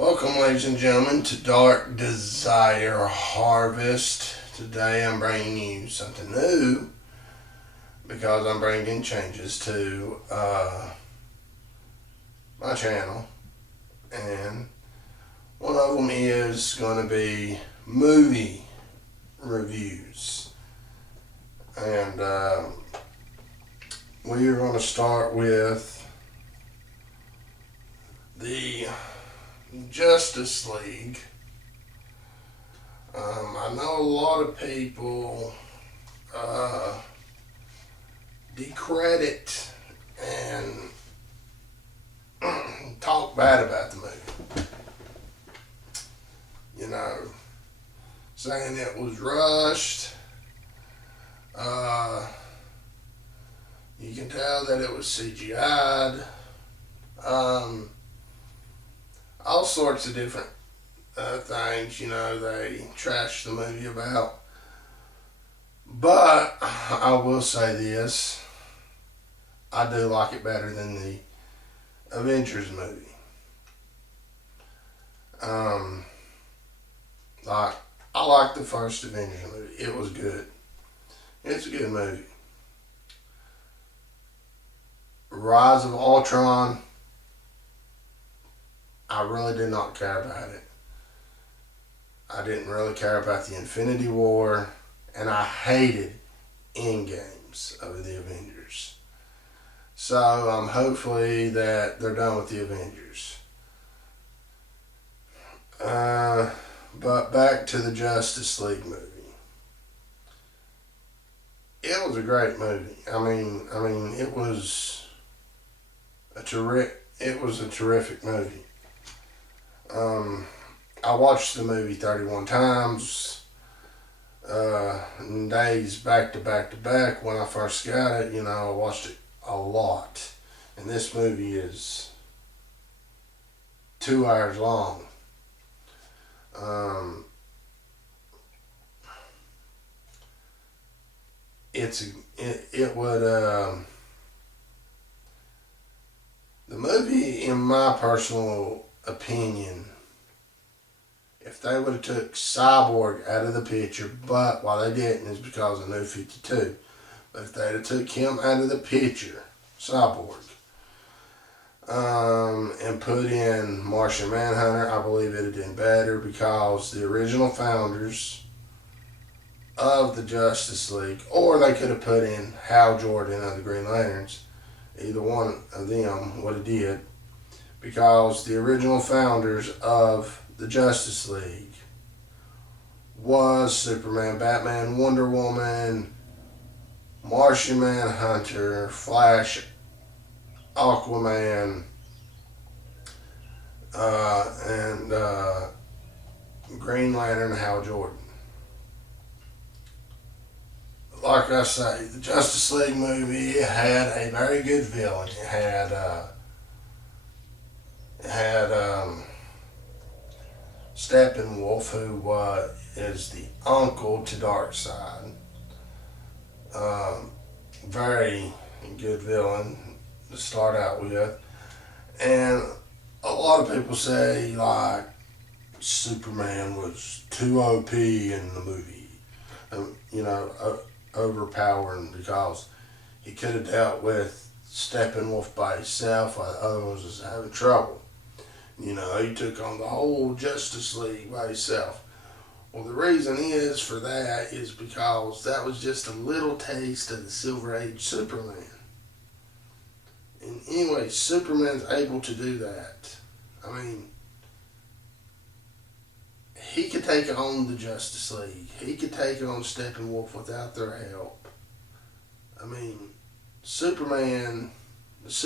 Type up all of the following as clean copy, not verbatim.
Welcome, ladies and gentlemen, to Dark Desire Harvest. Today I'm bringing you something new because I'm bringing changes to my channel, and one of them is going to be movie reviews. And we are going to start with the Justice League. I know a lot of people decredit and talk bad about the movie. You know, saying it was rushed. You can tell that it was CGI'd. All sorts of different things, they trash the movie about. But I will say this, I do like it better than the Avengers movie. Like, I like the first Avengers movie. It was good. It's a good movie. Rise of Ultron, I really did not care about it. I didn't really care about the Infinity War, and I hated Endgames of the Avengers. So hopefully that they're done with the Avengers. But back to the Justice League movie. It was a great movie. I mean, it was a terrific movie. I watched the movie 31 times, in days back to back to back. When I first got it, I watched it a lot. And this movie is 2 hours long. The movie, in my personal opinion, if they would have took Cyborg out of the picture, but why they didn't is because of New 52. But if they'd have took him out of the picture, Cyborg, and put in Martian Manhunter, I believe it'd have been better, because the original founders of the Justice League, or they could have put in Hal Jordan of the Green Lanterns, either one of them would have did, because the original founders of the Justice League was Superman, Batman, Wonder Woman, Martian Manhunter, Flash, Aquaman, and Green Lantern, Hal Jordan. Like I say, the Justice League movie had a very good villain. It had Steppenwolf, who is the uncle to Darkseid. Very good villain to start out with. And a lot of people say, like, Superman was too OP in the movie. Overpowering, because he could have dealt with Steppenwolf by himself while the other ones was having trouble. He took on the whole Justice League by himself. Well, the reason for that is because that was just a little taste of the Silver Age Superman. And anyway, Superman's able to do that. I mean, he could take on the Justice League. He could take on Steppenwolf without their help. I mean, Superman, his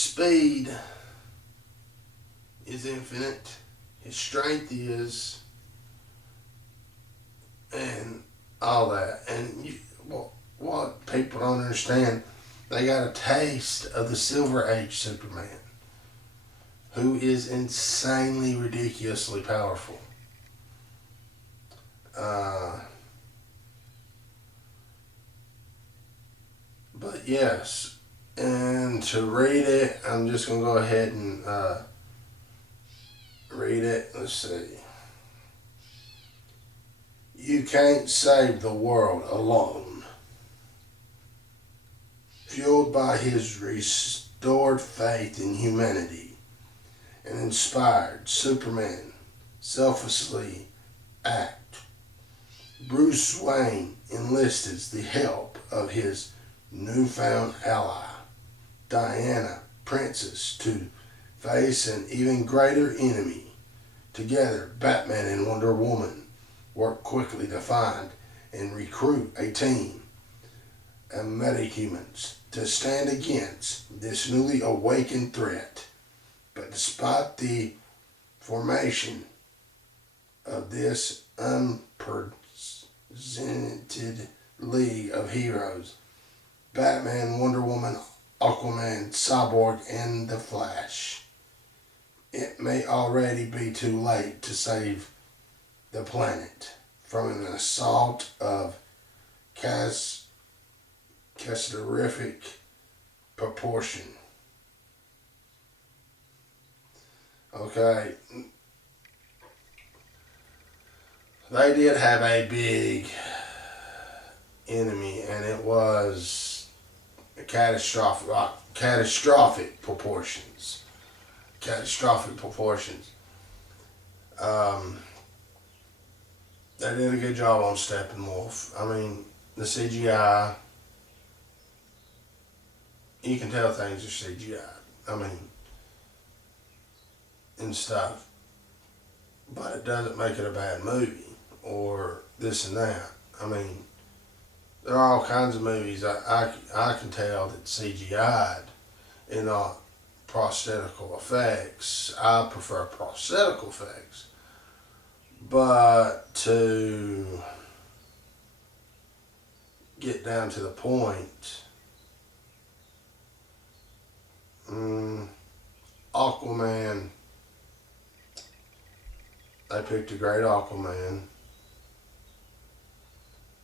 speed is infinite. His strength is, and all that. And what people don't understand, they got a taste of the Silver Age Superman, who is insanely, ridiculously powerful. But yes, and to read it, I'm just going to go ahead and read it. Let's see. You can't save the world alone. Fueled by his restored faith in humanity and inspired Superman selflessly act, Bruce Wayne enlists the help of his newfound ally, Diana Princess, to face an even greater enemy. Together, Batman and Wonder Woman work quickly to find and recruit a team of metahumans to stand against this newly awakened threat. But despite the formation of this unprecedented league of heroes, Batman, Wonder Woman, Aquaman, Cyborg, and the Flash, it may already be too late to save the planet from an assault of catastrophic proportion. Okay, they did have a big enemy, and it was catastrophic proportions. Catastrophic proportions. They did a good job on Steppenwolf. I mean, the CGI, you can tell things are CGI. I mean, and stuff. But it doesn't make it a bad movie or this and that. I mean, there are all kinds of movies I can tell that CGI'd and not prosthetical effects. I prefer prosthetical effects. But to get down to the point, Aquaman, they picked a great Aquaman.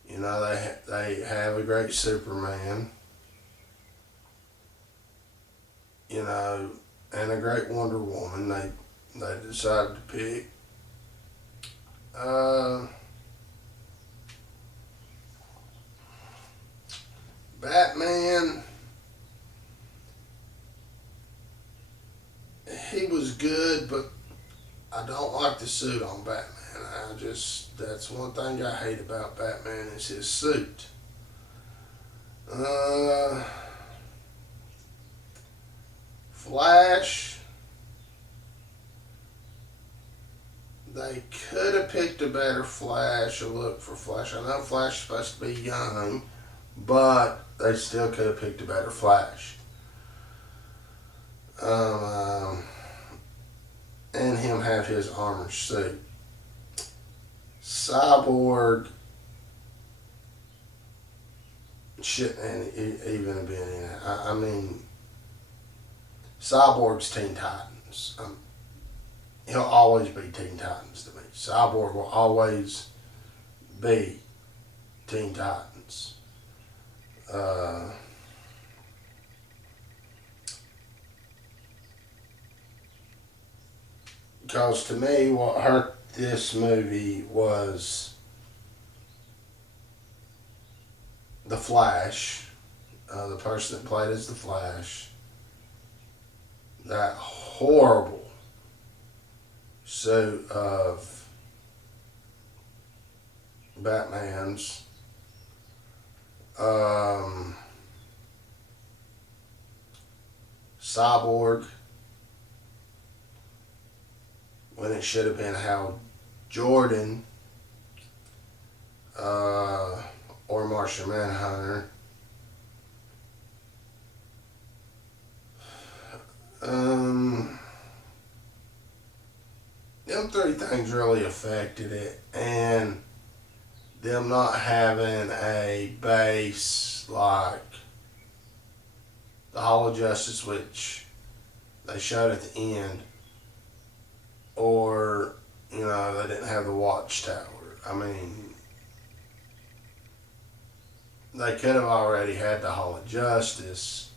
You know, they have a great Superman. You know, and a great Wonder Woman. They decided to pick. Batman, he was good, but I don't like the suit on Batman. That's one thing I hate about Batman is his suit. Flash, they could have picked a better Flash, a look for Flash. I know Flash is supposed to be young, but they still could have picked a better Flash. And him have his armor suit. Cyborg shouldn't even have been in it. I mean, Cyborg's Teen Titans. He'll always be Teen Titans to me. Cyborg will always be Teen Titans. Because to me, what hurt this movie was the Flash, the person that played as the Flash, that horrible suit of Batman's. Cyborg, when it should have been Hal Jordan or Martian Manhunter. Them three things really affected it, and them not having a base like the Hall of Justice, which they showed at the end, or, you know, they didn't have the Watchtower. I mean, they could have already had the Hall of Justice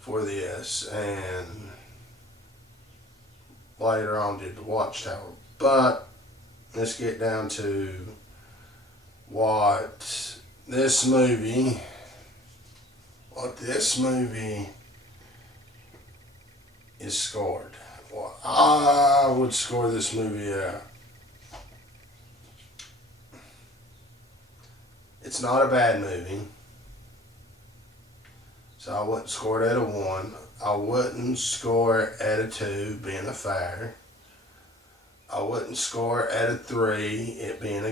for this, and later on did the Watchtower. But let's get down to what this movie is scored. Well, I would score this movie out. It's not a bad movie, so I wouldn't score it at a 1. I wouldn't score it at a 2, being a fair. I wouldn't score it at a 3, it being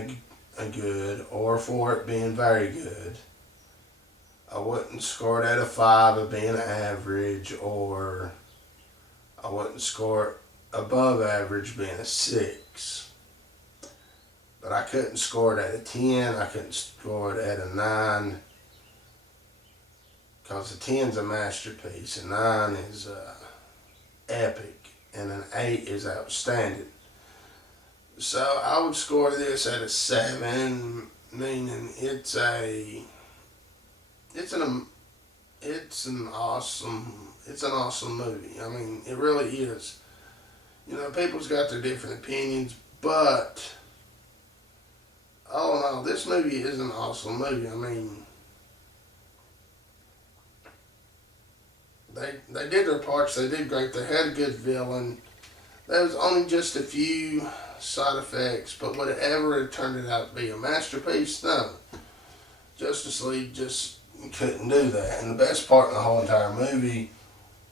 a good, or 4, it being very good. I wouldn't score it at a 5, it being average, or I wouldn't score it above average, being a 6. But I couldn't score it at a 10, I couldn't score it at a 9, because a 10's a masterpiece, a 9 is epic, and an 8 is outstanding. So I would score this at a 7, meaning it's an awesome movie. I mean, it really is. You know, people's got their different opinions, but all in all, this movie is an awesome movie. I mean, they did their parts. They did great. They had a good villain. There was only just a few side effects, but whatever it turned out to be a masterpiece, no. Justice League just couldn't do that. And the best part in the whole entire movie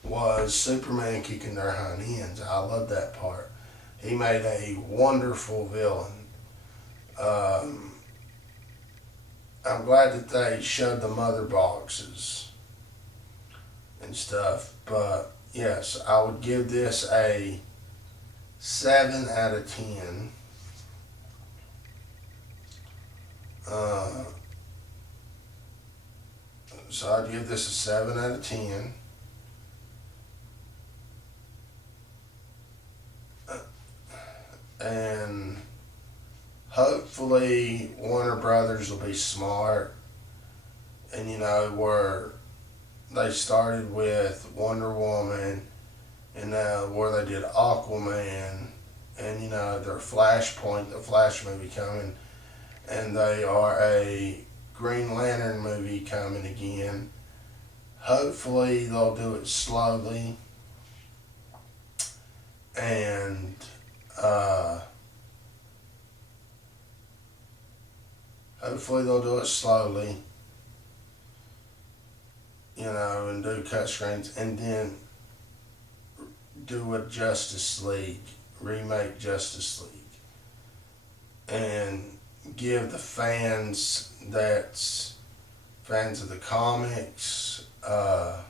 was Superman kicking their hind ends. I love that part. He made a wonderful villain. I'm glad that they showed the mother boxes and stuff, but yes, I would give this a 7 out of 10. So I'd give this a 7 out of 10. And hopefully Warner Brothers will be smart, and where they started with Wonder Woman, and where they did Aquaman, and their Flashpoint, the Flash movie coming, and they are a Green Lantern movie coming again. Hopefully they'll do it slowly, and and do cut screens, and then do a Justice League, remake Justice League, and give the fans that's fans of the comics, of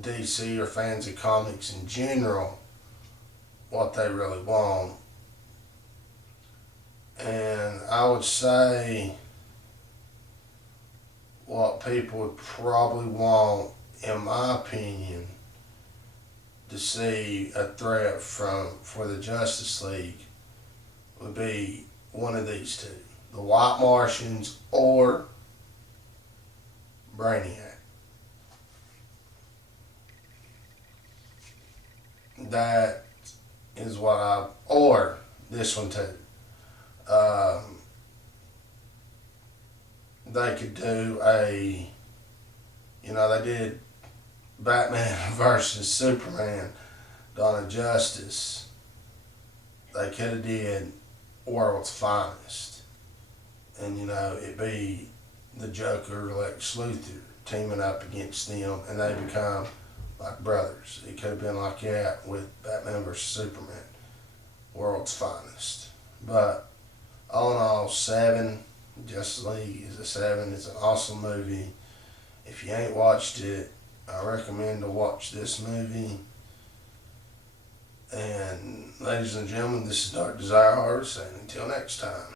DC, or fans of comics in general, what they really want. And I would say what people would probably want, in my opinion, to see a threat for the Justice League would be one of these two: the White Martians or Brainiac. That is what or this one too. They could do they did Batman versus Superman, Dawn of Justice. They could have did World's Finest, and it'd be the Joker, Lex Luthor teaming up against them, and they become like brothers. It could have been like that with Batman versus Superman, World's Finest. But all in all, 7. Justice League is a 7. It's an awesome movie. If you ain't watched it, I recommend to watch this movie. And ladies and gentlemen, this is Dark Desire Harvest, and until next time.